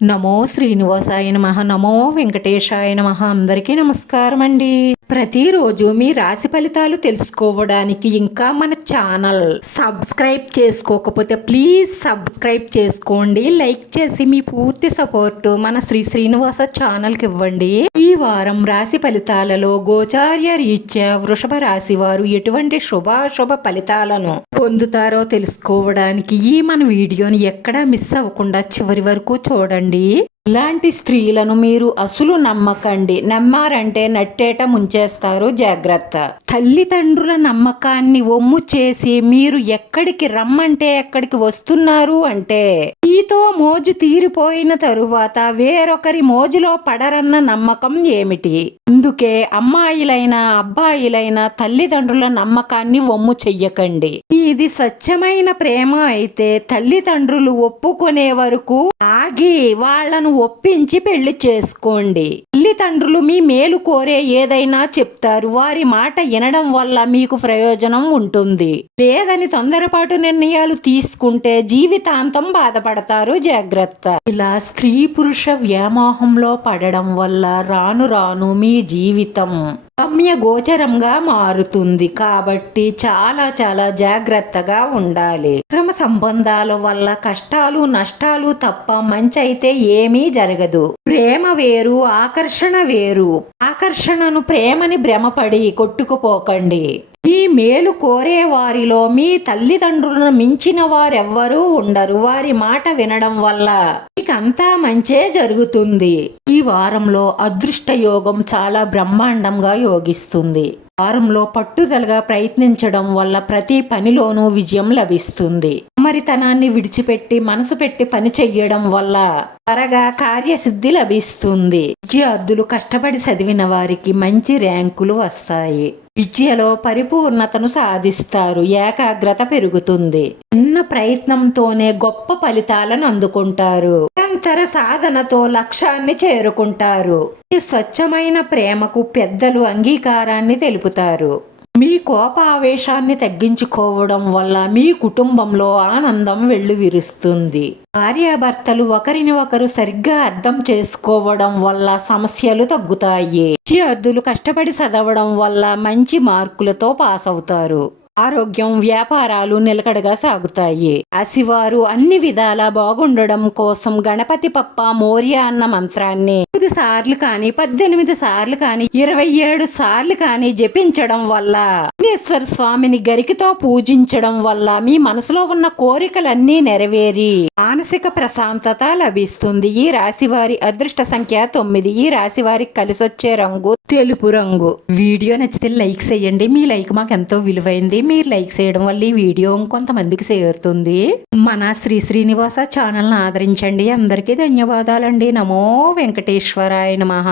నమో శ్రీనివాసాయ నమః. నమో వెంకటేశాయ నమః. అందరికీ నమస్కారం అండి. ప్రతిరోజు మీ రాశి ఫలితాలు తెలుసుకోవడానికి ఇంకా మన ఛానల్ సబ్స్క్రైబ్ చేసుకోకపోతే ప్లీజ్ సబ్స్క్రైబ్ చేసుకోండి. లైక్ చేసి మీ పూర్తి సపోర్ట్ మన శ్రీనివాస ఛానల్కి ఇవ్వండి. ఈ వారం రాశి ఫలితాలలో గోచార్య రీత్యా వృషభ రాశి వారు ఎటువంటి శుభాశుభ ఫలితాలను పొందుతారో తెలుసుకోవడానికి ఈ మన వీడియోని ఎక్కడా మిస్ అవ్వకుండా చివరి వరకు చూడండి. ఇలాంటి స్త్రీలను మీరు అసలు నమ్మకండి. నమ్మారంటే నట్టేట ముంచేస్తారు, జాగ్రత్త. తల్లిదండ్రుల నమ్మకాన్ని ఒమ్ము చేసి మీరు ఎక్కడికి రమ్మంటే ఎక్కడికి వస్తున్నారు అంటే మీతో మోజు తీరిపోయిన తరువాత వేరొకరి మోజులో పడరన్న నమ్మకం ఏమిటి? అందుకే అమ్మాయిలైనా అబ్బాయిలైనా తల్లిదండ్రుల నమ్మకాన్ని ఒమ్ము చెయ్యకండి. ఇది స్వచ్ఛమైన ప్రేమ అయితే తల్లిదండ్రులు ఒప్పుకునే వరకు ఆగి వాళ్లను ఒప్పించి పెళ్లి చేసుకోండి. తల్లిదండ్రులు మీ మేలు కోరే ఏదైనా చెప్తారు. వారి మాట వినడం వల్ల మీకు ప్రయోజనం ఉంటుంది. లేదని తొందరపాటు నిర్ణయాలు తీసుకుంటే జీవితాంతం బాధపడతారు, జాగ్రత్త. ఇలా స్త్రీ పురుష వ్యామోహంలో పడడం వల్ల రాను రాను మీ జీవితం గమ్య గోచరంగా మారుతుంది. కాబట్టి చాలా చాలా జాగ్రత్తగా ఉండాలి. క్రమ సంబంధాల వల్ల కష్టాలు నష్టాలు తప్ప మంచి అయితే ఏమీ జరగదు. ప్రేమ వేరు, ఆకర్షణ వేరు. ఆకర్షణను ప్రేమని భ్రమపడి కొట్టుకుపోకండి. మీ మేలు కోరే వారిలో మీ తల్లిదండ్రులను మించిన వారెవ్వరూ ఉండరు. వారి మాట వినడం వల్ల మీకంతా మంచే జరుగుతుంది. ఈ వారంలో అదృష్ట యోగం చాలా బ్రహ్మాండంగా యోగిస్తుంది. వారంలో పట్టుదలగా ప్రయత్నించడం వల్ల ప్రతి పనిలోనూ విజయం లభిస్తుంది. మరితనాన్ని విడిచిపెట్టి మనసు పెట్టి పని చెయ్యడం వల్ల త్వరగా కార్యసిద్ధి లభిస్తుంది. విద్యార్థులు కష్టపడి చదివిన వారికి మంచి ర్యాంకులు వస్తాయి. విద్యలో పరిపూర్ణతను సాధిస్తారు. ఏకాగ్రత పెరుగుతుంది. చిన్న ప్రయత్నంతోనే గొప్ప ఫలితాలను అందుకుంటారు. నిరంతర సాధనతో లక్ష్యాన్ని చేరుకుంటారు. ఈ స్వచ్ఛమైన ప్రేమకు పెద్దలు అంగీకారాన్ని తెలుపుతారు. మీ కోపావేశాన్ని తగ్గించుకోవడం వల్ల మీ కుటుంబంలో ఆనందం వెల్లువిరుస్తుంది. భార్యాభర్తలు ఒకరిని ఒకరు సరిగ్గా అర్థం చేసుకోవడం వల్ల సమస్యలు తగ్గుతాయి. విద్యార్థులు కష్టపడి చదవడం వల్ల మంచి మార్కులతో పాస్ అవుతారు. ఆరోగ్యం వ్యాపారాలు నిలకడగా సాగుతాయి. రాశివారు అన్ని విధాలా బాగుండడం కోసం గణపతి పప్ప మోర్య అన్న మంత్రాన్ని 9 సార్లు కానీ 18 సార్లు కానీ 27 సార్లు కానీ జపించడం వల్ల విఘ్నేశ్వర స్వామిని గరికతో పూజించడం వల్ల మీ మనసులో ఉన్న కోరికలన్నీ నెరవేరి మానసిక ప్రశాంతత లభిస్తుంది. ఈ రాశివారి అదృష్ట సంఖ్య 9. ఈ రాశివారికి కలిసొచ్చే రంగు తెలుపు రంగు. వీడియో నచ్చితే లైక్ చేయండి. మీ లైక్ మాకు ఎంతో విలువైంది. మీరు లైక్ చేయడం వల్ల ఈ వీడియో ఇంకొంతమందికి చేరుతుంది. మన శ్రీనివాస ఛానల్ని ఆదరించండి. అందరికీ ధన్యవాదాలండి. నమో వెంకటేశ్వరాయ నమః.